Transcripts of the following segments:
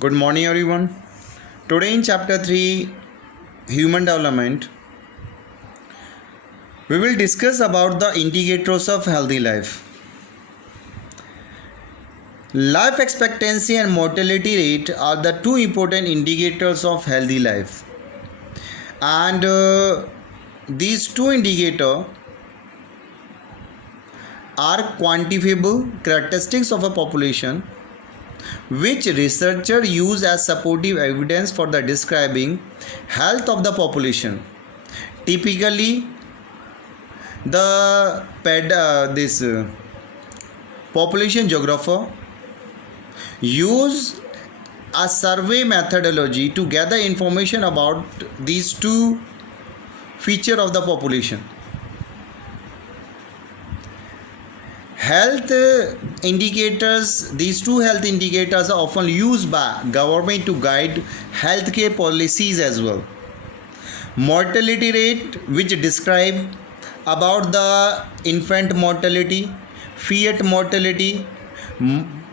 Good morning, everyone. Today, in chapter 3, Human Development, we will discuss about the indicators of healthy life. Life expectancy and mortality rate are the two important indicators of healthy life. And these two indicators are quantifiable characteristics of a population which researchers use as supportive evidence for the describing health of the population. Typically, the population geographer use a survey methodology to gather information about these two features of the population. Health indicators, these two health indicators are often used by government to guide healthcare policies as well. Mortality rate, which describe about the infant mortality, fetal mortality,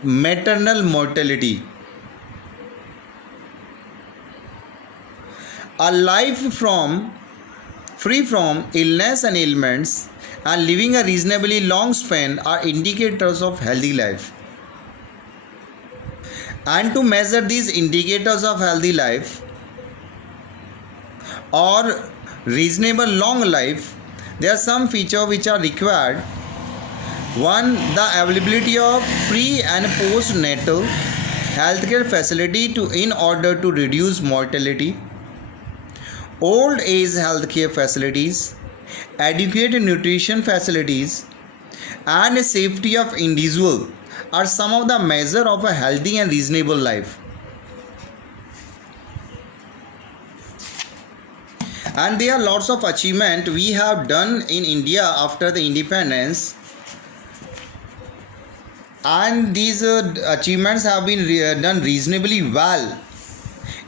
maternal mortality. A life free from illness and ailments and living a reasonably long span are indicators of healthy life. And to measure these indicators of healthy life or reasonable long life, there are some features which are required. One, the availability of pre and postnatal healthcare facility in order to reduce mortality. Old age healthcare facilities, adequate nutrition facilities, and safety of individual are some of the measures of a healthy and reasonable life. And there are lots of achievement we have done in India after the independence, and these achievements have been done reasonably well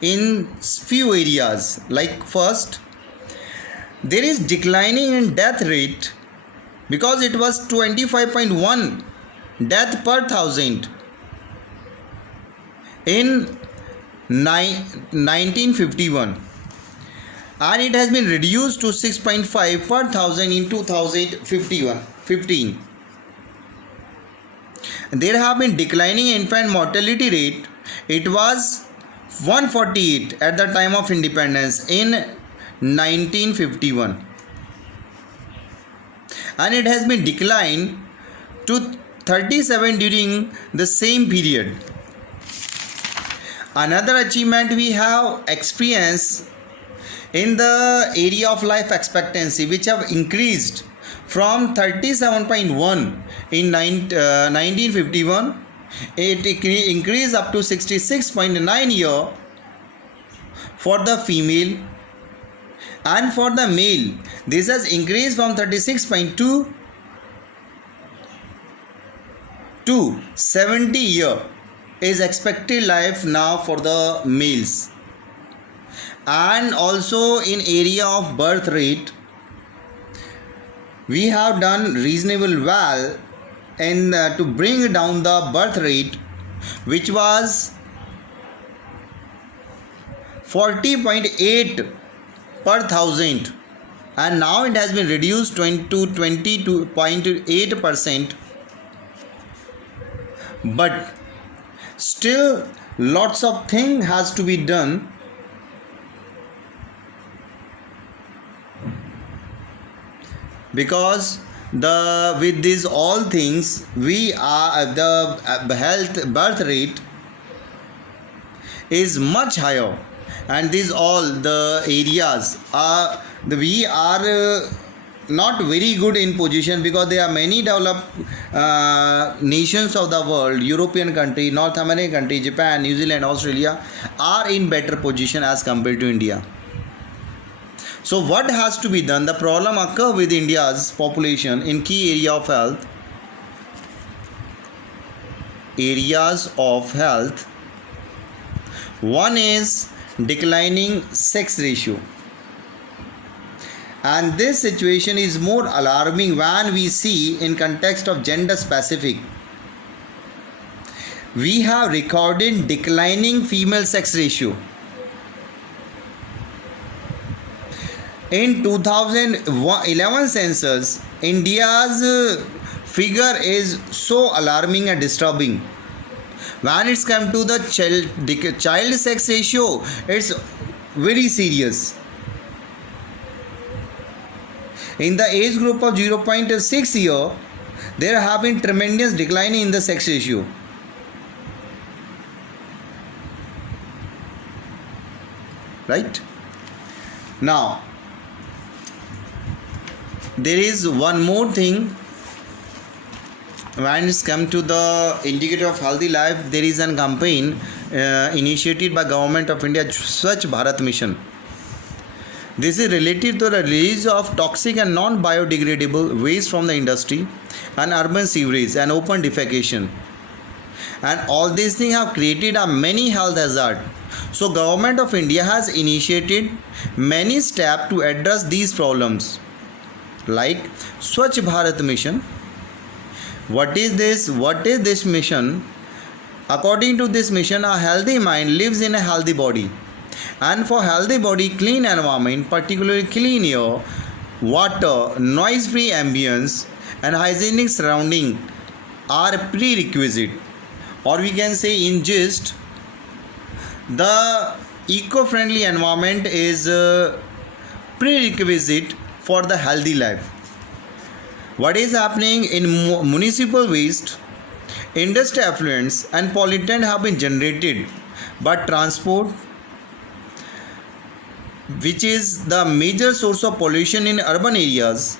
in few areas. Like first, there is declining in death rate because it was 25.1 death per thousand in 1951, and it has been reduced to 6.5 per thousand in 2015. There have been declining infant mortality rate. It was 148 at the time of independence in 1951, and it has been declined to 37 during the same period. Another achievement we have experienced in the area of life expectancy, which have increased from 37.1 in 1951, it increased up to 66.9 year for the female, and for the male this has increased from 36.2 to 70 year is expected life now for the males. And also in area of birth rate, we have done reasonable well in to bring down the birth rate, which was 40.8 per thousand, and now it has been reduced to 22.8%. But still lots of thing has to be done because with these all things we are the health birth rate is much higher, and these all the areas are we are not very good in position because there are many developed nations of the world, European country, North American country, Japan, New Zealand, Australia are in better position as compared to India. So what has to be done? The problem occur with India's population in key area of health. Areas of health. One is declining sex ratio, and this situation is more alarming when we see in context of gender specific. we have recorded declining female sex ratio. In 2011 census, India's figure is so alarming and disturbing. When it's come to the child sex ratio, it's very serious. In the age group of 0.6 year, there have been tremendous decline in the sex ratio. Right? Now, there is one more thing. When it's come to the indicator of healthy life, there is a campaign initiated by Government of India, Swachh Bharat Mission. This is related to the release of toxic and non-biodegradable waste from the industry and urban sewerage and open defecation. And all these things have created a many health hazards. So Government of India has initiated many steps to address these problems, like Swachh Bharat Mission. What is this? What is this mission? According to this mission, a healthy mind lives in a healthy body. And for healthy body, clean environment, particularly clean air, water, noise-free ambience, and hygienic surrounding are prerequisite. Or we can say in gist, the eco-friendly environment is prerequisite for the healthy life. What is happening in municipal waste, industry effluents and pollutant have been generated, but transport, which is the major source of pollution in urban areas,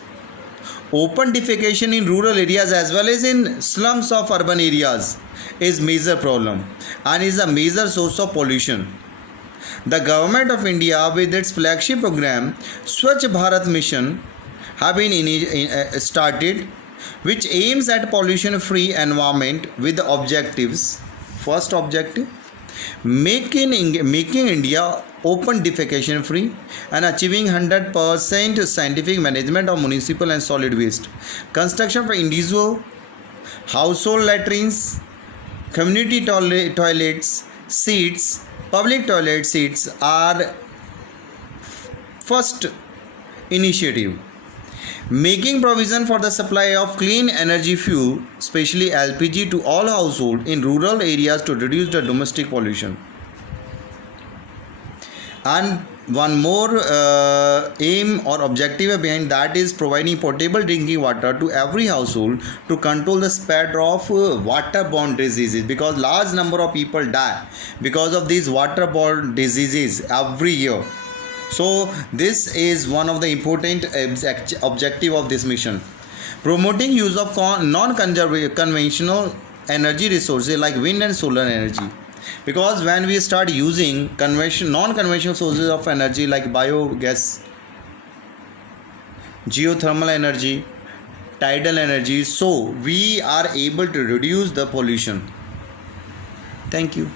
open defecation in rural areas as well as in slums of urban areas is major problem and is a major source of pollution. The Government of India with its flagship program Swachh Bharat Mission have been started, which aims at pollution free environment with the objectives. First objective, making India open defecation free and achieving 100% scientific management of municipal and solid waste. Construction for individual, household latrines, community toilets, seats, public toilet seats are first initiative. Making provision for the supply of clean energy fuel, especially LPG, to all households in rural areas to reduce the domestic pollution. And one more aim or objective behind that is providing potable drinking water to every household to control the spread of waterborne diseases, because large number of people die because of these waterborne diseases every year. So this is one of the important objective of this mission. Promoting use of non-conventional energy resources like wind and solar energy, because when we start using non-conventional sources of energy like biogas, geothermal energy, tidal energy, so we are able to reduce the pollution. Thank you.